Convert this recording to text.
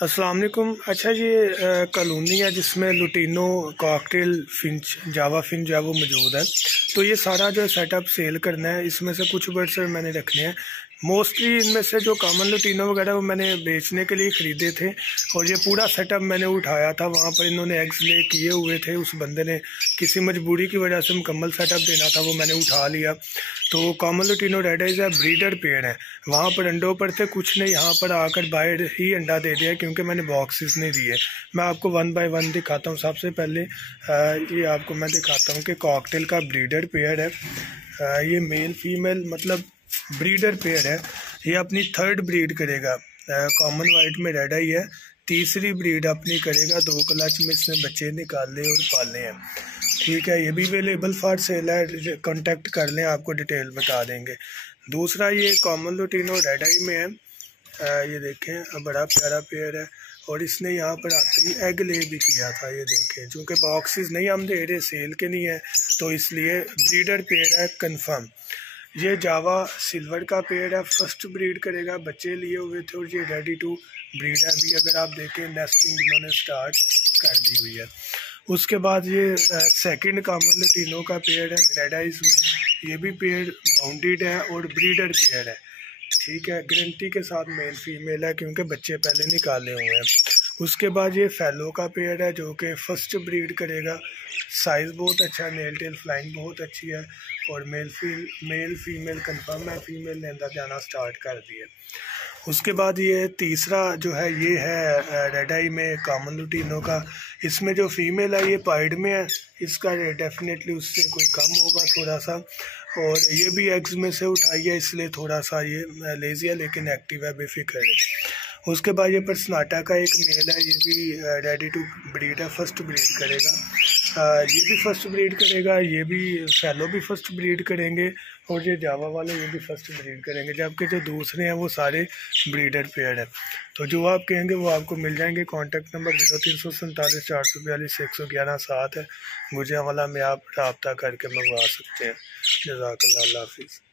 अस्सलाम वालेकुम। अच्छा ये कॉलोनी है जिसमें लुटीनो कॉकटेल फिंच जावा फिंच जो है वो मौजूद है। तो ये सारा जो सेटअप सेल करना है। इसमें से कुछ बर्ड्स मैंने रखने हैं। मोस्टली इनमें से जो कॉमन लुटीनो वगैरह वो मैंने बेचने के लिए ख़रीदे थे और ये पूरा सेटअप मैंने उठाया था। वहाँ पर इन्होंने एग्स ले किए हुए थे। उस बंदे ने किसी मजबूरी की वजह से मुकम्मल सेटअप देना था, वो मैंने उठा लिया। तो कॉमन लुटीनो रेड आइज है, ब्रीडर पेड़ है। वहाँ पर अंडों पर थे कुछ नहीं, यहाँ पर आकर बाहर ही अंडा दे दिया क्योंकि मैंने बॉक्सेस नहीं दिए। मैं आपको 1 बाय 1 दिखाता हूँ। सबसे पहले ये आपको मैं दिखाता हूँ कि कॉकटेल का ब्रीडर पेयर है। ये मेल फीमेल मतलब ब्रीडर पेयर है। ये अपनी 3rd ब्रीड करेगा। कॉमन वाइट में रेड आई है, 3री ब्रीड अपनी करेगा। 2 क्लच में इसने बच्चे निकाले और पाले हैं। ठीक है, ये भी अवेलेबल फॉर सेल है, कांटेक्ट कर लें, आपको डिटेल बता देंगे। दूसरा ये कॉमन लुटीनो रेड आई में है। ये देखें बड़ा प्यारा पेयर है और इसने यहाँ पर आते ही एग ले भी किया था। ये देखें, चूँकि बॉक्सेस नहीं हम दे रहे, सेल के नहीं है, तो इसलिए ब्रीडर पेयर है कंफर्म। ये जावा सिल्वर का पेड़ है, 1st ब्रीड करेगा। बच्चे लिए हुए थे और ये रेडी टू ब्रीड है। अभी अगर आप देखें नेस्टिंग इन्होंने स्टार्ट कर दी हुई है। उसके बाद ये 2nd कॉमन लुटीनो का पेड़ है रेड आइज में। ये भी पेड़ बाउंडेड है और ब्रीडर पेड़ है। ठीक है, गारंटी के साथ मेल फीमेल है क्योंकि बच्चे पहले निकाले हुए हैं। उसके बाद ये फैलो का पेड़ है जो कि 1st ब्रीड करेगा। साइज़ बहुत अच्छा है, नेल टेल फ्लाइंग बहुत अच्छी है और मेल फीमेल कंफर्म है। फीमेल ने अंदर जाना स्टार्ट कर दिया। उसके बाद ये तीसरा जो है ये है रेड आई में कॉमन लुटीनो का। इसमें जो फीमेल है ये पाइड में है। इसका डेफिनेटली उससे कोई कम होगा थोड़ा सा, और ये भी एग्स में से उठाई है इसलिए थोड़ा सा ये लेजी है लेकिन एक्टिव है, बेफिक्र है। उसके बाद ये परसनाटा का एक मेल है। ये भी रेडी टू ब्रीड है, 1st ब्रीड करेगा। ये भी 1st ब्रीड करेगा। ये भी फैलो भी 1st ब्रीड करेंगे और ये जावा वाले ये भी 1st ब्रीड करेंगे। जबकि जो दूसरे हैं वो सारे ब्रीडर पेयर हैं। तो जो आप कहेंगे वो आपको मिल जाएंगे। कॉन्टैक्ट नंबर 0347 442 111 7 है। गुजरांवाला में आप रब्ता करके मंगवा सकते हैं। जज़ाकल्लाह, अल्लाह हाफिज़।